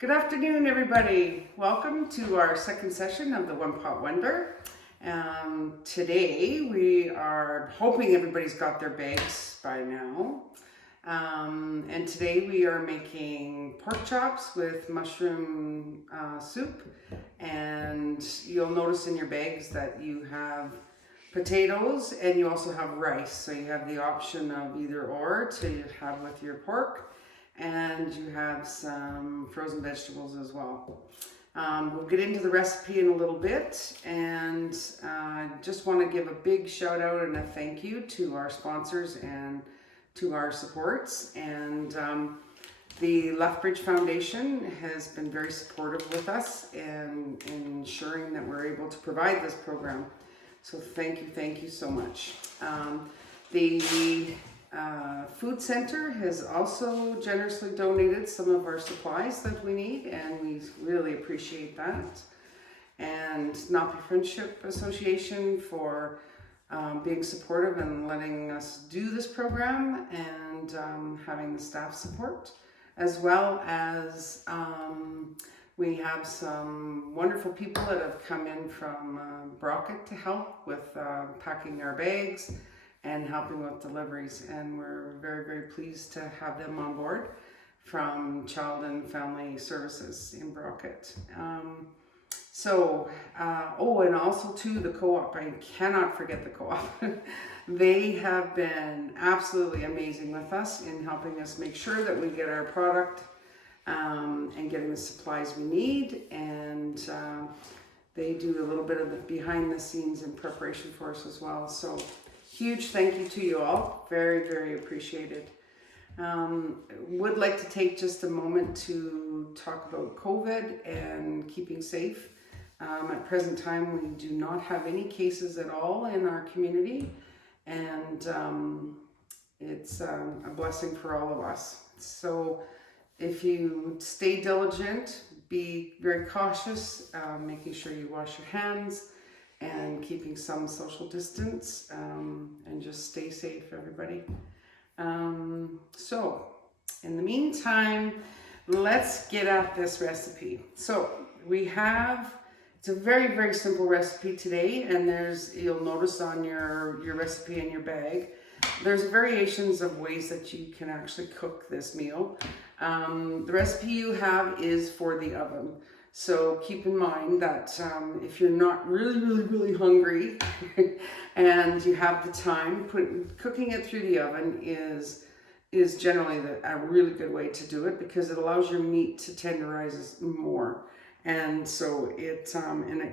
Good afternoon, everybody. Welcome to our second session of the One Pot Wonder. Today we are hoping everybody's got their bags by now. And today we are making pork chops with mushroom soup. And you'll notice in your bags that you have potatoes and you also have rice. So you have the option of either or to have with your pork. And you have some frozen vegetables as well. We'll get into the recipe in a little bit, and just want to give a big shout out and a thank you to our sponsors and to our supports. And the Lethbridge Foundation has been very supportive with us and ensuring that we're able to provide this program. So thank you so much. The Food Center has also generously donated some of our supplies that we need, and we really appreciate that. And Napi Friendship Association for being supportive and letting us do this program, and having the staff support, as well as we have some wonderful people that have come in from Brockett to help with packing our bags and helping with deliveries, and we're very pleased to have them on board from Child and Family Services in Brockett. And also too, the co-op, I cannot forget the co-op. They have been absolutely amazing with us in helping us make sure that we get our product and getting the supplies we need, and they do a little bit of the behind the scenes in preparation for us as well. So huge thank you to you all. Very appreciated. Would like to take just a moment to talk about COVID and keeping safe. At present time, we do not have any cases at all in our community, and it's a blessing for all of us. So if you stay diligent, be very cautious, making sure you wash your hands, and keeping some social distance, and just stay safe, everybody. So in the meantime, let's get at this recipe. So it's a very simple recipe today, and you'll notice on your recipe in your bag, there's variations of ways that you can actually cook this meal. The recipe you have is for the oven. So keep in mind that if you're not really hungry and you have the time, cooking it through the oven is generally a really good way to do it, because it allows your meat to tenderize more, and so it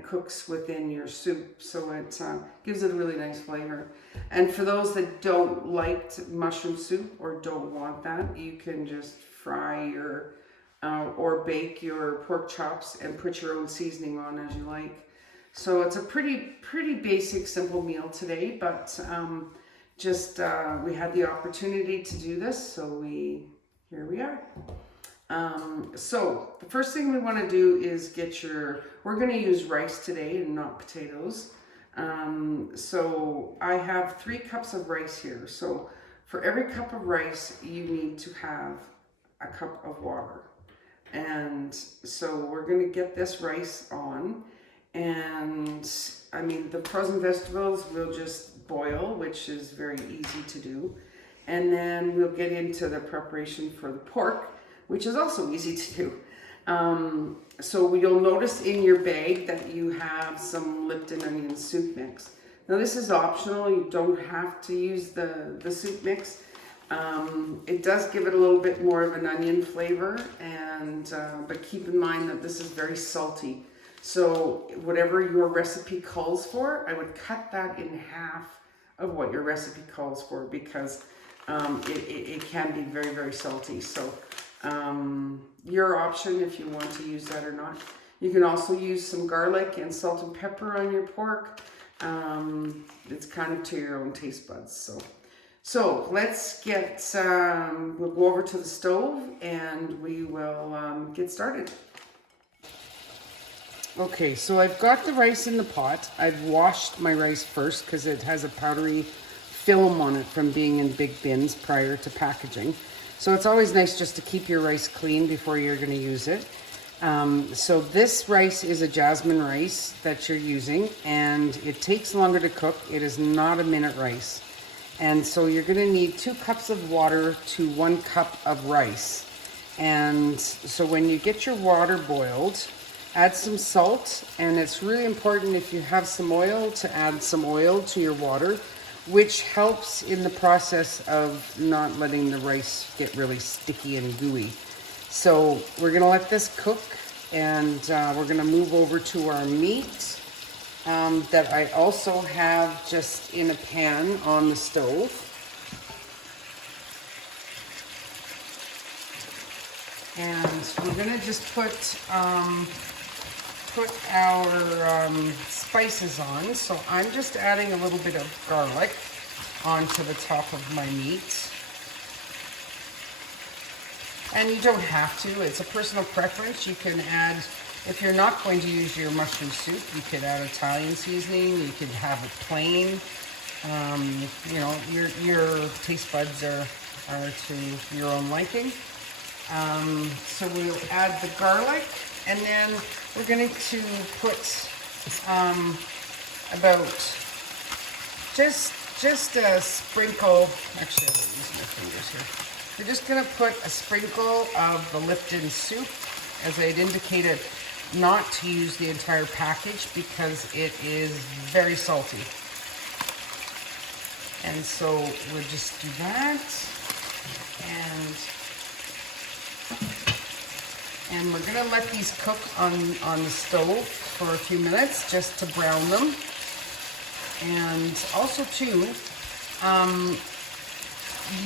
cooks within your soup, so it gives it a really nice flavor. And for those that don't like mushroom soup or don't want that, you can just fry your or bake your pork chops and put your own seasoning on as you like. So it's a pretty basic, simple meal today, but we had the opportunity to do this, so here we are. So the first thing we want to do is we're going to use rice today and not potatoes. So I have 3 cups of rice here. So for every cup of rice, you need to have a cup of water. And so we're going to get this rice on, and the frozen vegetables will just boil, which is very easy to do. And then we'll get into the preparation for the pork, which is also easy to do. So you'll notice in your bag that you have some Lipton onion soup mix. Now this is optional, you don't have to use the soup mix. It does give it a little bit more of an onion flavor, but keep in mind that this is very salty. So whatever your recipe calls for, I would cut that in half of what your recipe calls for, because it can be very salty. So your option if you want to use that or not. You can also use some garlic and salt and pepper on your pork. It's kind of to your own taste buds. So let's we'll go over to the stove and we will get started. Okay, so I've got the rice in the pot. I've washed my rice first because it has a powdery film on it from being in big bins prior to packaging. So it's always nice just to keep your rice clean before you're going to use it. So this rice is a jasmine rice that you're using, and it takes longer to cook. It is not a minute rice. And so you're gonna need 2 cups of water to 1 cup of rice. And so when you get your water boiled, add some salt, and it's really important if you have some oil to add some oil to your water, which helps in the process of not letting the rice get really sticky and gooey. So we're gonna let this cook, and we're gonna move over to our meat that I also have just in a pan on the stove. And we're gonna just put our spices on. So I'm just adding a little bit of garlic onto the top of my meat. And you don't have to, it's a personal preference. You can add, if you're not going to use your mushroom soup, you could add Italian seasoning, you could have it plain. You know, your taste buds are to your own liking. So we'll add the garlic, and then we're going to put about just a sprinkle, actually I won't use my fingers here. We're just going to put a sprinkle of the Lipton soup. As I had indicated, not to use the entire package because it is very salty. And so we'll just do that. And we're going to let these cook on the stove for a few minutes just to brown them. And also too,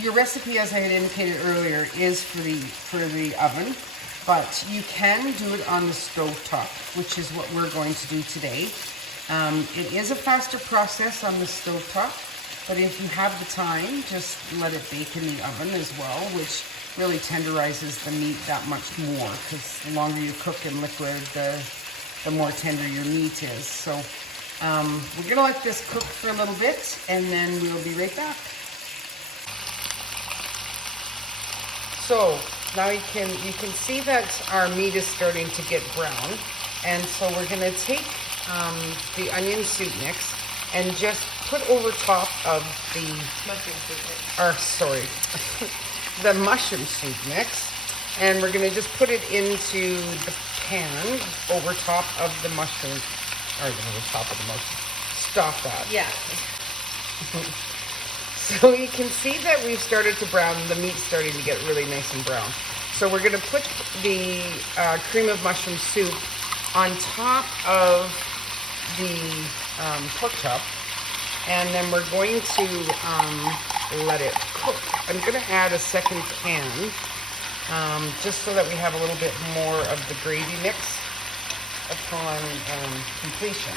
your recipe, as I had indicated earlier, is for the oven, but you can do it on the stove top, which is what we're going to do today. It is a faster process on the stove top, but if you have the time, just let it bake in the oven as well, which really tenderizes the meat that much more, because the longer you cook in liquid, the more tender your meat is. So we're gonna let this cook for a little bit, and then we'll be right back. So now you can see that our meat is starting to get brown, and so we're gonna take the onion soup mix and just put over top of the mushroom soup mix. Or sorry, the mushroom soup mix, and we're gonna just put it into the pan over top of the mushroom, or over top of the mushroom. Stop that. Yeah. So you can see that we've started to brown, the meat's starting to get really nice and brown. So we're gonna put the cream of mushroom soup on top of the pork chop, and then we're going to let it cook. I'm gonna add a second pan, just so that we have a little bit more of the gravy mix upon completion.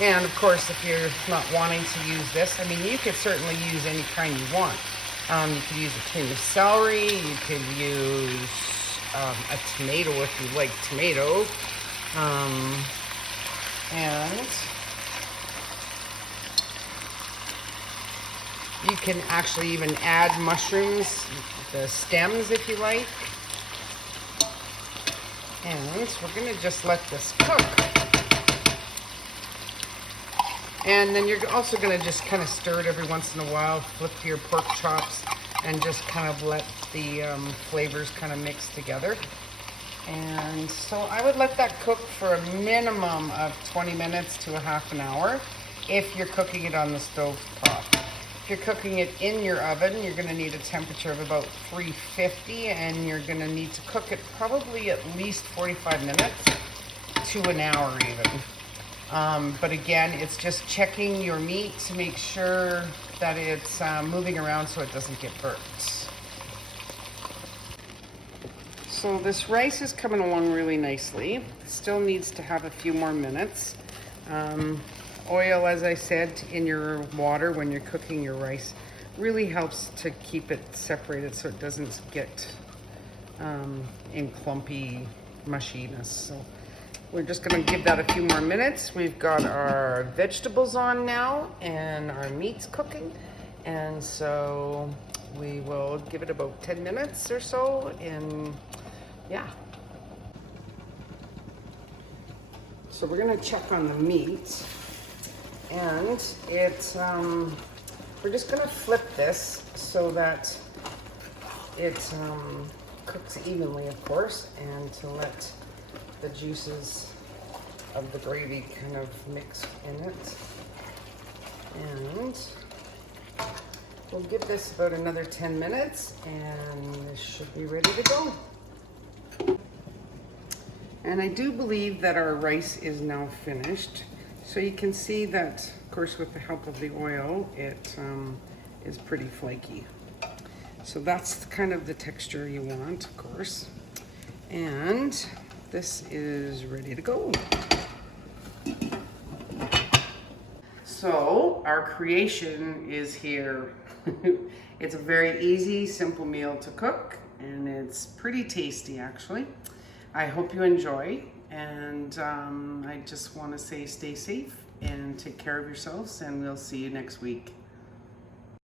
And of course, if you're not wanting to use this, I mean, you could certainly use any kind you want. You could use a cream of celery, you could use a tomato if you like tomato. And you can actually even add mushrooms, the stems if you like. And we're gonna just let this cook. And then you're also gonna just kind of stir it every once in a while, flip your pork chops, and just kind of let the flavors kind of mix together. And so I would let that cook for a minimum of 20 minutes to a half an hour if you're cooking it on the stove top. If you're cooking it in your oven, you're gonna need a temperature of about 350, and you're gonna need to cook it probably at least 45 minutes to an hour even. But again, it's just checking your meat to make sure that it's moving around so it doesn't get burnt. So this rice is coming along really nicely. Still needs to have a few more minutes. Oil, as I said, in your water when you're cooking your rice really helps to keep it separated so it doesn't get in clumpy mushiness. So we're just gonna give that a few more minutes. We've got our vegetables on now and our meat's cooking. And so we will give it about 10 minutes or so, and yeah. So we're gonna check on the meat, and we're just gonna flip this so that it cooks evenly, of course, and to let the juices of the gravy kind of mix in it. And we'll give this about another 10 minutes, and this should be ready to go. And I do believe that our rice is now finished. So you can see that, of course, with the help of the oil, it is pretty flaky. So that's kind of the texture you want, of course. And this is ready to go. So our creation is here. It's a very easy, simple meal to cook, and it's pretty tasty actually. I hope you enjoy, and I just want to say stay safe and take care of yourselves, and we'll see you next week.